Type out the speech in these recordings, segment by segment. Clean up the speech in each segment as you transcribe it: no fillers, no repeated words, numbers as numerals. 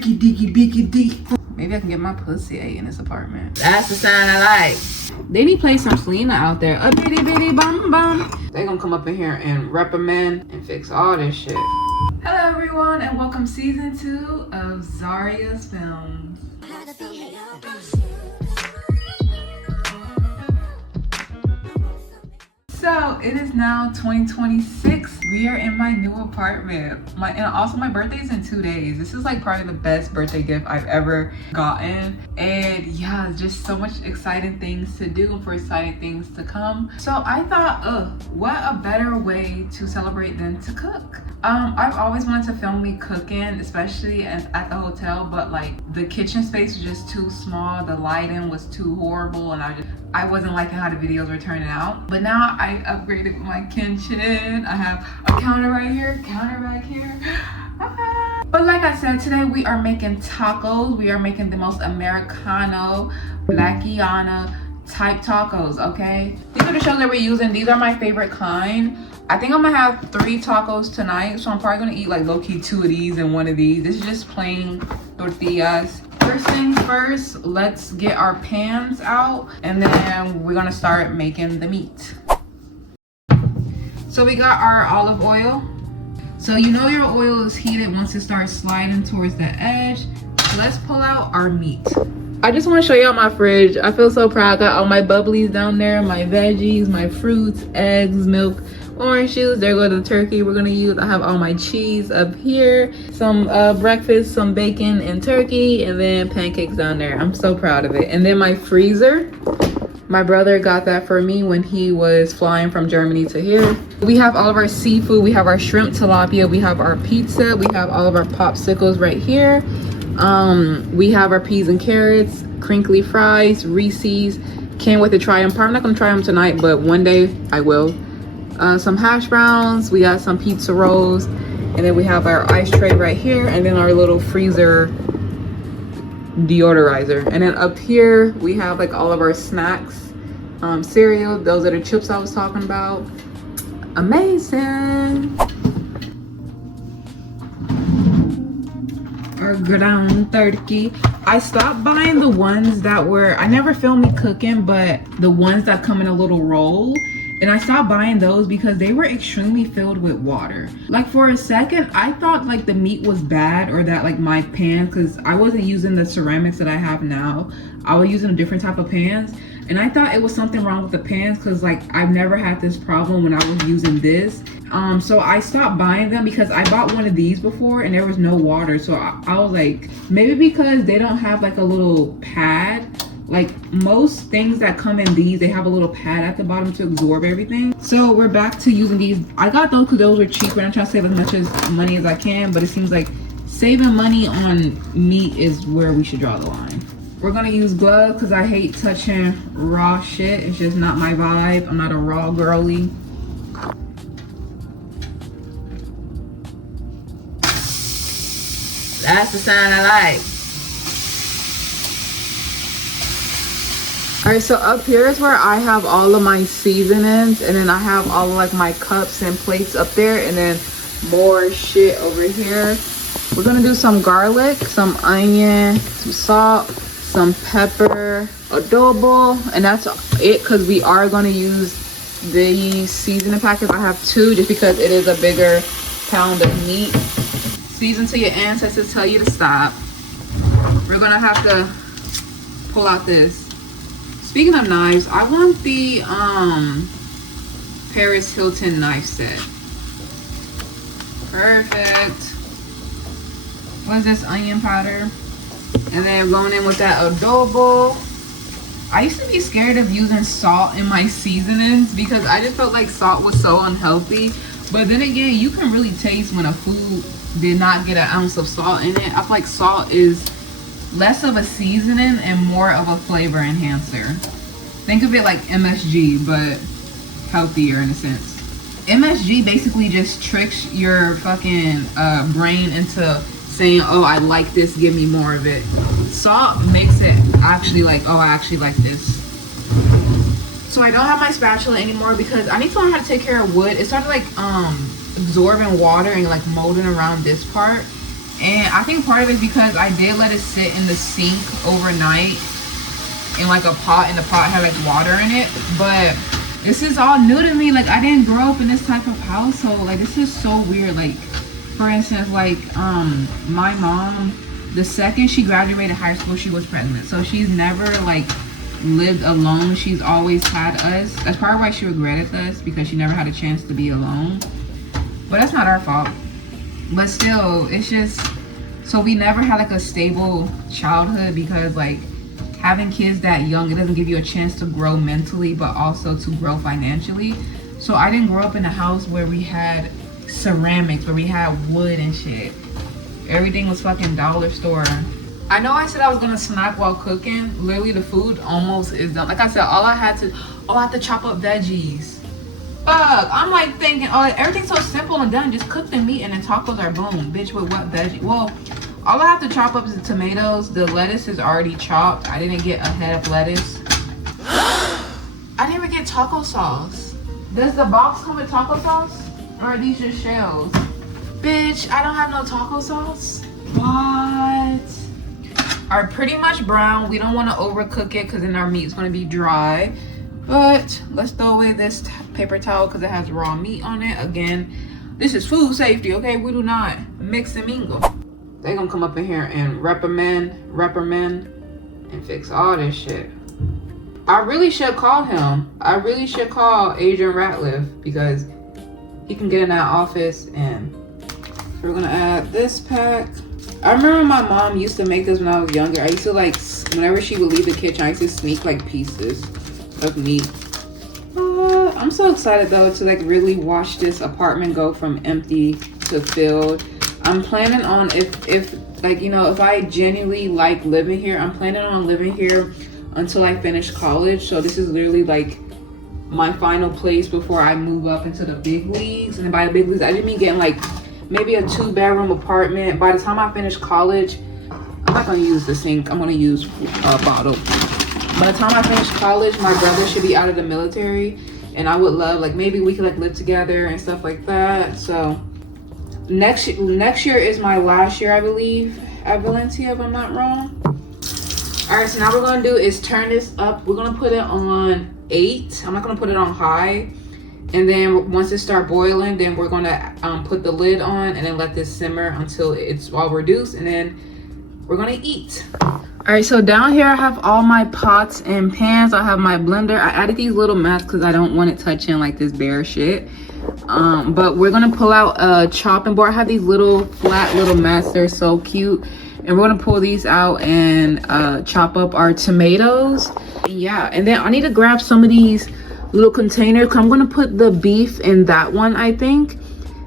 freaky deaky beaky dee. Maybe I can get my pussy ate in this apartment. That's the sound I like. They need to play some Selena out there. A bitty bitty bum bum. They gonna come up in here and reprimand and fix all this shit. Hello everyone and welcome season 2 of Zariah's Films. So it is now 2026. We are in my new apartment. And also my birthday's in 2 days. This is like probably the best birthday gift I've ever gotten. And yeah, just so much exciting things to do and for exciting things to come. So I thought, what a better way to celebrate than to cook. I've always wanted to film me cooking, especially at the hotel, but like the kitchen space was just too small. The lighting was too horrible and I wasn't liking how the videos were turning out. But now I upgraded with my kitchen. I have a counter right here, counter back here. But like I said, today we are making tacos. We are making the most Americano, Blackiana type tacos, okay? These are the shells that we're using. These are my favorite kind. I think I'm gonna have 3 tacos tonight, so I'm probably gonna eat like low-key 2 of these and 1 of these. This is just plain tortillas. First things first, let's get our pans out and then we're gonna start making the meat. So we got our olive oil. So you know your oil is heated once it starts sliding towards the edge. So let's pull out our meat. I just want to show you all my fridge. I feel so proud. I got all my bubblies down there, my veggies, my fruits, eggs, milk, orange juice. There go the turkey we're gonna use. I have all my cheese up here, some breakfast, some bacon and turkey, and then pancakes down there. I'm so proud of it. And then my freezer, my brother got that for me when he was flying from Germany to here. We have all of our seafood. We have our shrimp tilapia. We have our pizza. We have all of our popsicles right here. We have our peas and carrots, crinkly fries, Reese's. Can't wait to try them. Probably not gonna try them tonight, but one day I will. Some hash browns. We got some pizza rolls. And then we have our ice tray right here. And then our little freezer deodorizer. And then up here, we have like all of our snacks. Cereal. Those are the chips I was talking about. Amazing. Our ground turkey. I stopped buying the ones that were, I never filmed me cooking, but the ones that come in a little roll. And I stopped buying those because they were extremely filled with water. Like for a second, I thought like the meat was bad or that like my pan, because I wasn't using the ceramics that I have now. I was using a different type of pans. And I thought it was something wrong with the pans because like I've never had this problem when I was using this. So I stopped buying them because I bought one of these before and there was no water. So I was like, maybe because they don't have like a little pad. Like most things that come in these, they have a little pad at the bottom to absorb everything. So we're back to using these. I got those because those were cheaper and I'm trying to save as much money as I can, but it seems like saving money on meat is where we should draw the line. We're gonna use gloves because I hate touching raw shit. It's just not my vibe. I'm not a raw girly. That's the sound I like. All right, so up here is where I have all of my seasonings, and then I have all of like my cups and plates up there, and then more shit over here. We're gonna do some garlic, some onion, some salt, some pepper, adobo, and that's it because we are gonna use the seasoning packets. I have 2 just because it is a bigger pound of meat. Season till your ancestors tell you to stop. We're gonna have to pull out this. Speaking of knives, I want the Paris Hilton knife set. Perfect. What's this? Onion powder. And then going in with that adobo. I used to be scared of using salt in my seasonings because I just felt like salt was so unhealthy. But then again, you can really taste when a food did not get an ounce of salt in it. I feel like salt is less of a seasoning and more of a flavor enhancer. Think of it like MSG, but healthier in a sense. MSG basically just tricks your fucking brain into saying, oh, I like this, give me more of it. Salt makes it actually like, oh, I actually like this. So I don't have my spatula anymore because I need to learn how to take care of wood. It started like absorbing water and like molding around this part. And I think part of it is because I did let it sit in the sink overnight in like a pot, and the pot had like water in it. But this is all new to me. Like, I didn't grow up in this type of household. Like, this is so weird. Like, for instance, like my mom, the second she graduated high school, she was pregnant. So she's never like lived alone. She's always had us. That's probably why she regretted us, because she never had a chance to be alone. But that's not our fault. But still, it's just, so we never had like a stable childhood, because like having kids that young, it doesn't give you a chance to grow mentally, but also to grow financially. So I didn't grow up in a house where we had ceramics, where we had wood and shit. Everything was fucking dollar store. I know I said I was gonna snack while cooking. Literally the food almost is done. Like I said, I had to chop up veggies. Fuck, I'm like thinking, oh, everything's so simple and done. Just cook the meat and then tacos are boom. Bitch, with what veggie? Well, all I have to chop up is the tomatoes. The lettuce is already chopped. I didn't get a head of lettuce. I didn't even get taco sauce. Does the box come with taco sauce? Or are these just shells? Bitch, I don't have no taco sauce. What? Are pretty much brown. We don't want to overcook it because then our meat is going to be dry. But let's throw away this paper towel because it has raw meat on it. Again, this is food safety, okay? We do not mix and mingle. They're going to come up in here and reprimand, and fix all this shit. I really should call him. I really should call Adrian Ratliff, because he can get in that office. And we're going to add this pack. I remember my mom used to make this when I was younger. I used to like, whenever she would leave the kitchen, I used to sneak like pieces of meat. I'm so excited though to like really watch this apartment go from empty to filled. I'm planning on, if like, you know, if I genuinely like living here, I'm planning on living here until I finish college. So this is literally like my final place before I move up into the big leagues. And by the big leagues, I just mean getting like maybe a 2-bedroom apartment. By the time I finish college, I'm not gonna use the sink. I'm gonna use a bottle. By the time I finish college, my brother should be out of the military, and I would love, like, maybe we could like live together and stuff like that. So next year is my last year, I believe, at Valencia, if I'm not wrong. All right, so now what we're gonna do is turn this up. We're gonna put it on 8. I'm not gonna put it on high. And then once it starts boiling, then we're gonna put the lid on and then let this simmer until it's all reduced, and then we're gonna eat. All right, so down here I have all my pots and pans. I have my blender. I added these little mats because I don't want it touching like this bare shit. But we're gonna pull out a chopping board. I have these little flat little mats. They're so cute. And we're gonna pull these out and chop up our tomatoes. Yeah, and then I need to grab some of these little containers. I'm gonna put the beef in that one, I think.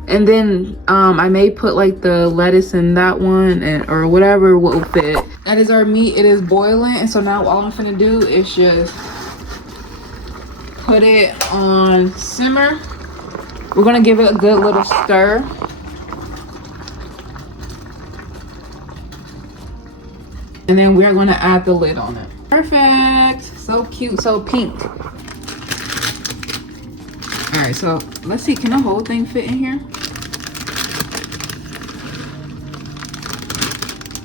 And then I may put like the lettuce in that one, or whatever will fit. That is our meat. It is boiling, and so now all I'm gonna do is just put it on simmer. We're gonna give it a good little stir. And then we're gonna add the lid on it. Perfect. So cute, so pink. All right, so let's see, can the whole thing fit in here?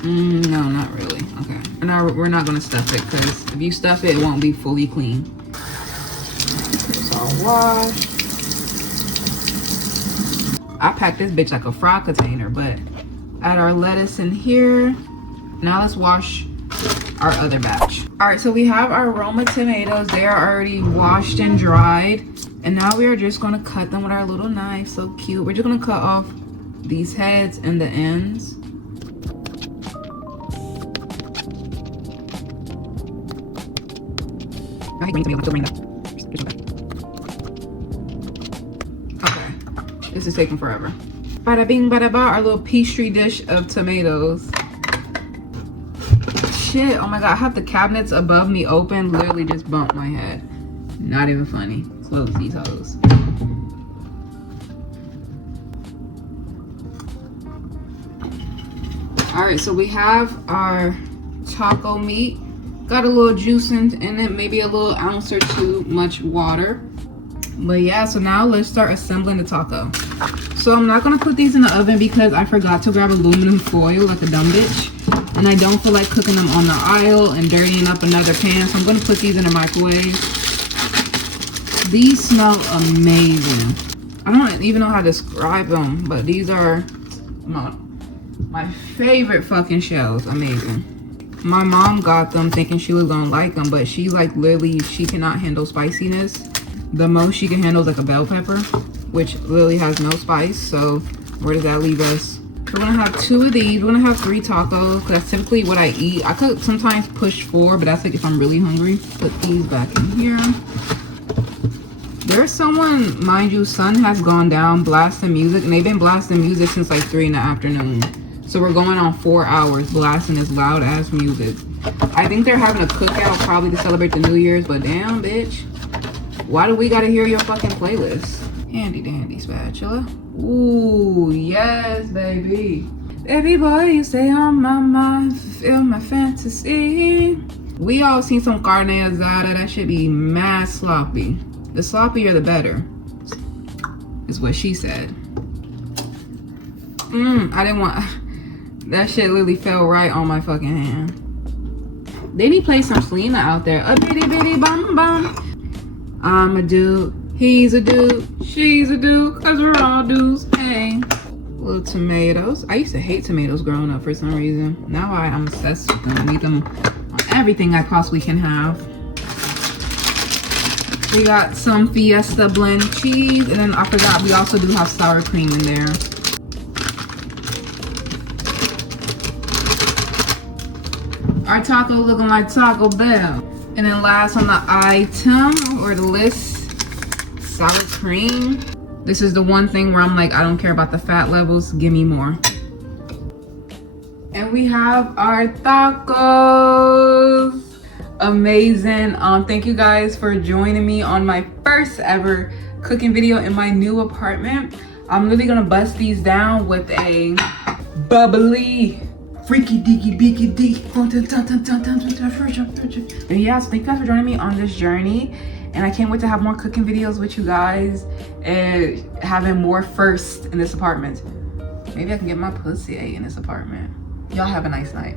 No, not really. Okay. Now we're not gonna stuff it, because if you stuff it, it won't be fully clean. It's all washed. I packed this bitch like a fry container, but add our lettuce in here. Now let's wash our other batch. All right, so we have our Roma tomatoes. They are already washed and dried. And now we are just gonna cut them with our little knife. So cute. We're just gonna cut off these heads and the ends. I hate green tomatoes. I'm still bringing that. Okay. This is taking forever. Bada bing, bada ba, our little pastry dish of tomatoes. Shit, oh my god, I have the cabinets above me open. Literally just bumped my head. Not even funny. Close these hoes. All right, so we have our taco meat. Got a little juice in it, maybe a little ounce or two much water. But yeah, so now let's start assembling the taco. So I'm not gonna put these in the oven because I forgot to grab aluminum foil like a dumb bitch. And I don't feel like cooking them on the aisle and dirtying up another pan. So I'm gonna put these in the microwave. These smell amazing. I don't even know how to describe them, but these are my favorite fucking shells. Amazing. My mom got them thinking she was gonna like them, but she's like literally, she cannot handle spiciness. The most she can handle is like a bell pepper, which literally has no spice. So where does that leave us? We're gonna have 2 of these. We're gonna have 3 tacos because that's typically what I eat. I could sometimes push 4, but that's like if I'm really hungry. Put these back in here. There's someone, mind you, sun has gone down blasting music, and they've been blasting music since like 3 in the afternoon. So we're going on 4 hours blasting this loud ass music. I think they're having a cookout probably to celebrate the New Year's, but damn bitch, why do we gotta hear your fucking playlist? Handy dandy spatula. Ooh, yes, baby. Baby boy, you stay on my mind, fulfill my fantasy. We all seen some carne asada. That should be mad sloppy. The sloppier the better, is what she said. I didn't want, that shit literally fell right on my fucking hand. They need to play some Selena out there. A bitty bitty bum bum. I'm a dude, he's a dude, she's a dude, cause we're all dudes, hey. Little tomatoes. I used to hate tomatoes growing up for some reason. Now I'm obsessed with them. I need them on everything I possibly can have. We got some Fiesta blend cheese, and then I forgot we also do have sour cream in there. Our taco looking like Taco Bell. And then last on the item or the list, sour cream. This is the one thing where I'm like, I don't care about the fat levels, give me more. And we have our tacos. Amazing. Thank you guys for joining me on my first ever cooking video in my new apartment. I'm really gonna bust these down with a bubbly freaky deaky beaky deek. And yeah, so thank you guys for joining me on this journey, and I can't wait to have more cooking videos with you guys and having more firsts in this apartment. Maybe I can get my pussy ate in this apartment. Y'all have a nice night.